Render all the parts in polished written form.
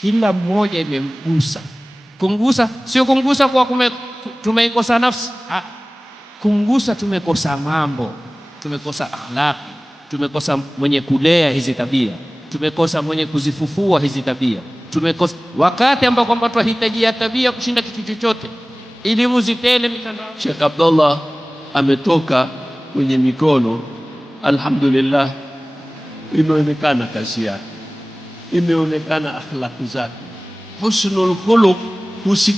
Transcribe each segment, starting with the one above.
Kila mmoja imemgusa. Kumgusa sio kumgusa kwa tumeikosa nafsi, kumgusa tumekosa mambo, tumekosa akhlaqi, tumekosa mwenye kulea hizi tabia, tumekosa mwenye kuzifufua hizi tabia, tumekosa wakati ambao kwamba tunahitajia tabia kushinda kitu chochote. Elimu zitele mitandao. Sheikh Abdullah ametoka kwenye mikono, alhamdulillah, imeonekana kazi yake, imeonekana akhlaqi zake, husnul khuluq.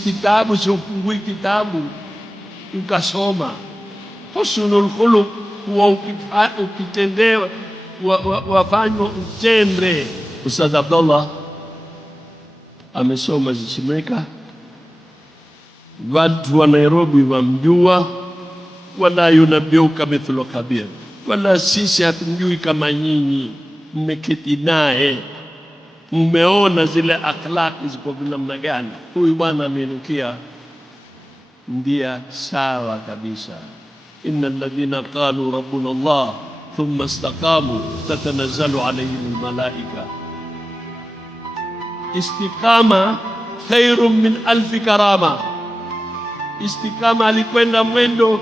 Kitabu sio kufungui kitabu ukasoma. Husnul khuluq huwa ukitendewa wafanywa utende. Ustadh Abdullah amesoma Zishimeka, watu wa Nairobi wamjua, wala yunabiuka mithlu khabir, wala sisi hatumjui kama nyinyi. Mmeketi naye, mmeona zile akhlaqi ziko namna gani. Huyu bwana amenukia ndia sawa kabisa. Innal ladhina qalu rabbuna Allah thumma istaqamu tatanazzalu alayhim almalaika. Istiqama khairun min alfi karama. Istiqama alikwenda mwendo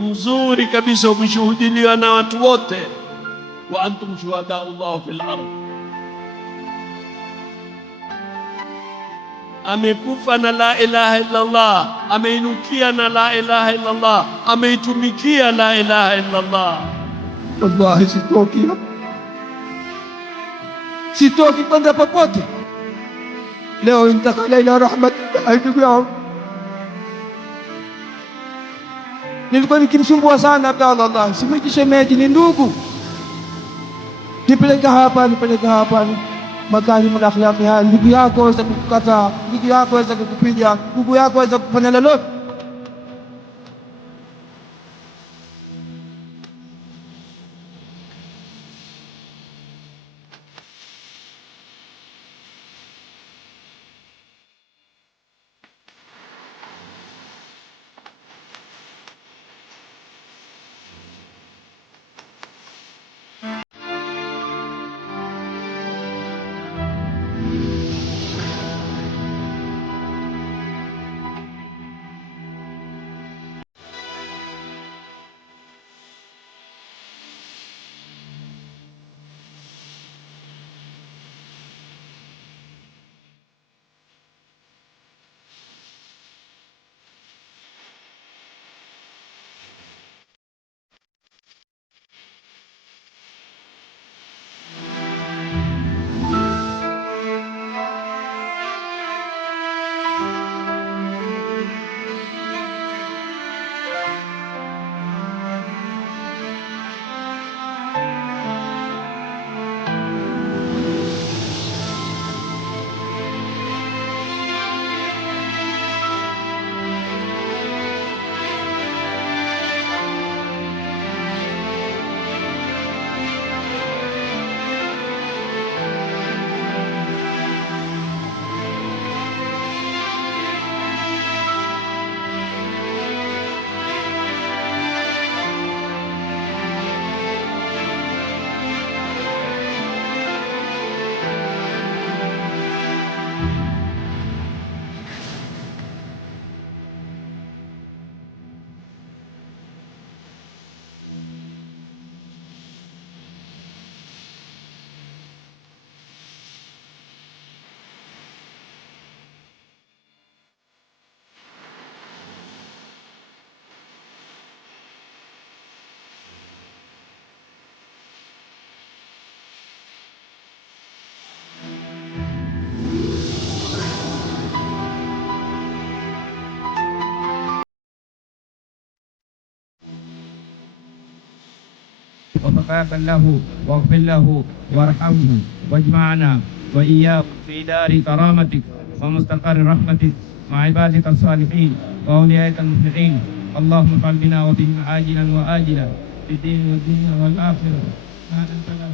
mzuri kabisa, ukishuhudiliwa na watu wote. Wa antum shuhada Allah fil ardh. Amekufa na la ilaha illa Allah, ameinukia na la ilaha illa Allah, ameitumikia la ilaha illa Allah. Wallahi sitoki kwenda popote. Leo nitaka Laila Rahmat, ndugu yangu, nilikuwa nikimsumbua sana Abdallah, simwiti shemeji, ni ndugu, nipeleka hapa makarim al-akhlaqi. Ndugu yako aweza kukukataa, ndugu yako aweza kukupiga, ndugu yako aweza kufanya lolote. وتقبل له واغفر له وارحمه واجمعنا وإياه في دار كرامتك ومستقر رحمتك مع عبادك الصالحين وأوليائك المفلحين. اللهم ارفع بنا وبهم عاجلا وآجلا في الدين والدنيا والآخرة ما أنت له